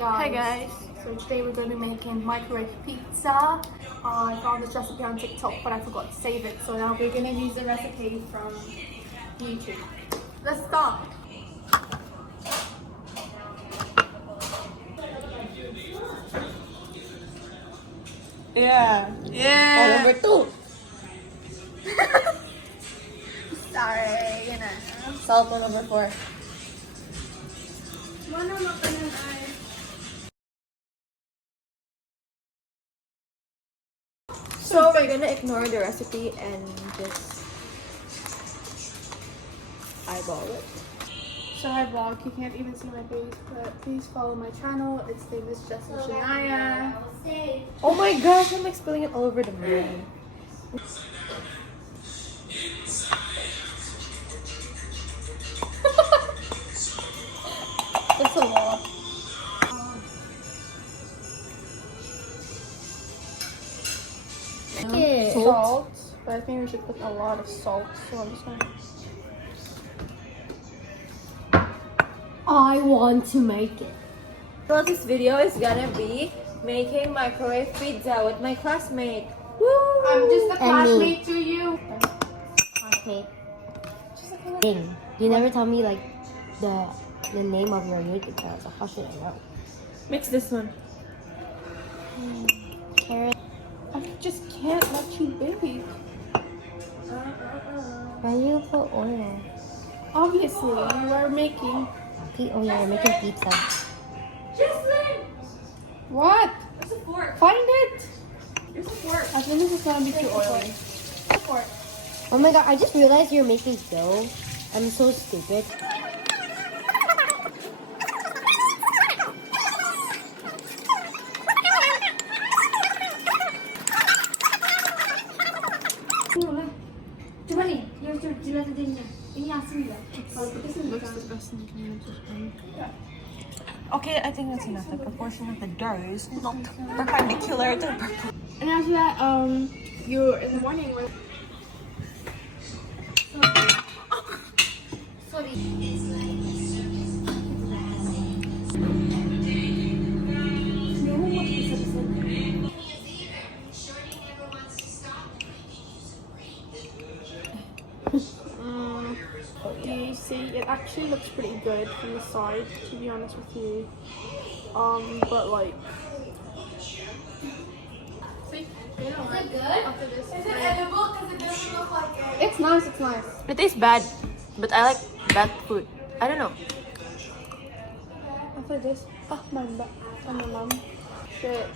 Hi guys. So today we're going to be making microwave pizza. I found this recipe on TikTok but I forgot to save it, so now we're going to use the recipe from YouTube. Let's start. Yeah. Yeah. Number 2. Sorry, you know. Salt on number 4. So we're gonna ignore the recipe and just eyeball it. So hi vlog, you can't even see my face, but please follow my channel. Its name is Just Shania. Oh my gosh, I'm like spilling it all over the room. That's a lot. Salt, but I think we should put a lot of salt, so I'm just gonna. I want to make it. So this video is gonna be making microwave pizza with my classmate. Woo! I'm just a classmate me. to you. Classmate. Ding. You never tell me like the name of your YouTube channel, so how should I know? Mix this one. Carrot. I just can't let you bake. Why do you put oil? Obviously, you are making. Oh yeah, you're making pizza. What? There's a fork. Find it. There's a fork. I think this is gonna be too oily. Oh my god, I just realized you're making dough. I'm so stupid. Okay, I think that's enough. The proportion of the dough is not perpendicular to the purple. And after that, you're in the morning with. Do you see? It actually looks pretty good from the side, to be honest with you. But like. See? Is it good? After this, is it edible? Because it doesn't look like it. It's nice. It's nice. It tastes bad, but I like bad food. I don't know. After this, my mom. Shit.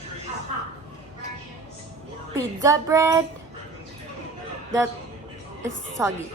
Pizza bread that is soggy.